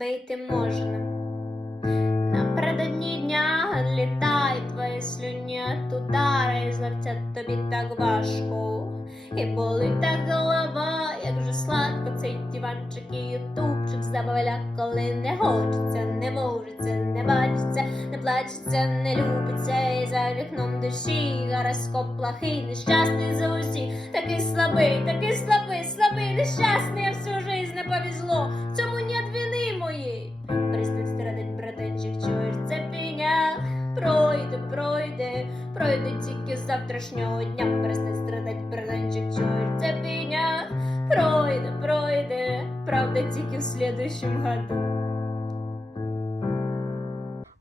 вийти можна. Напередодні дня літають твої слюні от удари, і зловця тобі так важко. І болить так голова, як же сладко цей диванчик і ютубчик забавля, коли не хочеться, не можеться, не бачиться, не плачеться, не любиться, і за вікном душі гороскоп плохий, нещасний за усі, такий слабий, такий слабий, слабий, нещасний, а всю жизнь не повезло, завтрашнього дня, перестань страдать, братанчик, чуєш, це фіня, пройде, пройде, правда тільки в следующем году.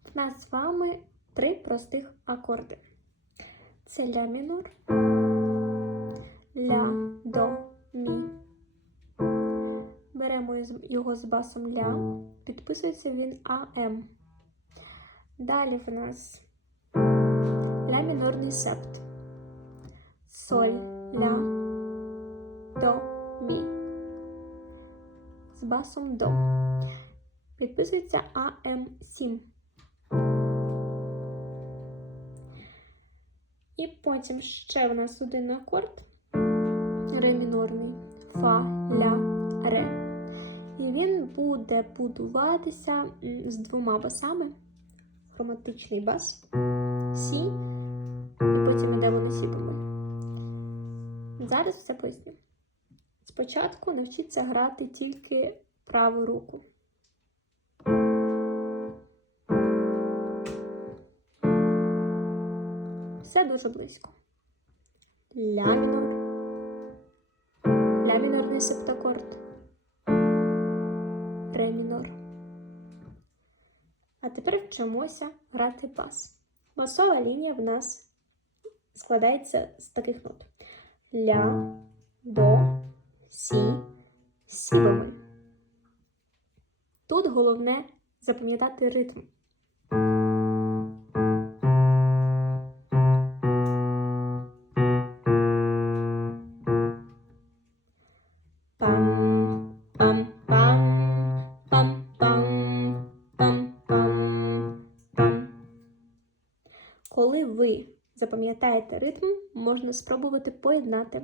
В нас з вами три простих акорди. Це ля мінор, ля, до, мі. Беремо його з басом ля, підписується він АМ. Далі в нас ля мінорний септ. Соль, ля, до, мі. З басом до. Підписується АМ7. І потім ще в нас один акорд ре мінорний фа, ля, ре. І він буде будуватися з двома басами: хроматичний бас, сі, і потім іде вони сі. Зараз все поясню. Спочатку навчіться грати тільки праву руку. Все дуже близько. Ля мінор. Ля мінорний септакорд. Ре мінор. А тепер вчимося грати бас. Басова лінія в нас складається з таких нот: ля, до, сі, сі. Тут головне запам'ятати ритм. Запам'ятаєте ритм, можна спробувати поєднати.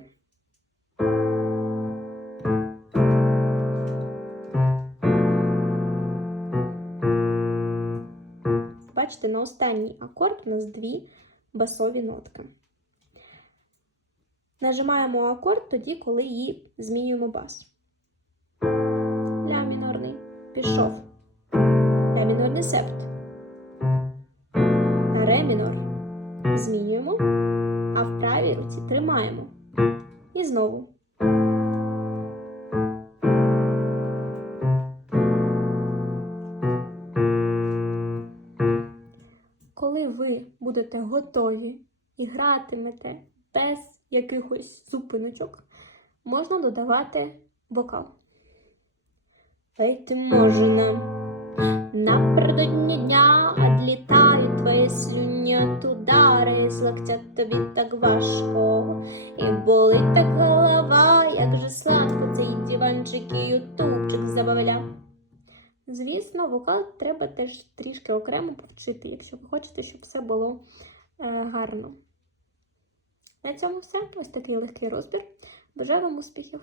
Бачите, на останній акорд у нас дві басові нотки. Нажимаємо акорд тоді, коли її змінюємо бас. Ля мінорний пішов. Змінюємо. А в правій руці тримаємо. І знову. Коли ви будете готові і гратимете без якихось зупиночок, можна додавати вокал. Вийти можна напередодні дня відлітають твої слюні от удари, з локтя тобі так важко, і болить так голова, як же сладко цей диванчик і ютубчик забавля. Звісно, вокал треба теж трішки окремо повчити, якщо ви хочете, щоб все було е, гарно. На цьому все. Ось такий легкий розбір. Бажаю вам успіхів!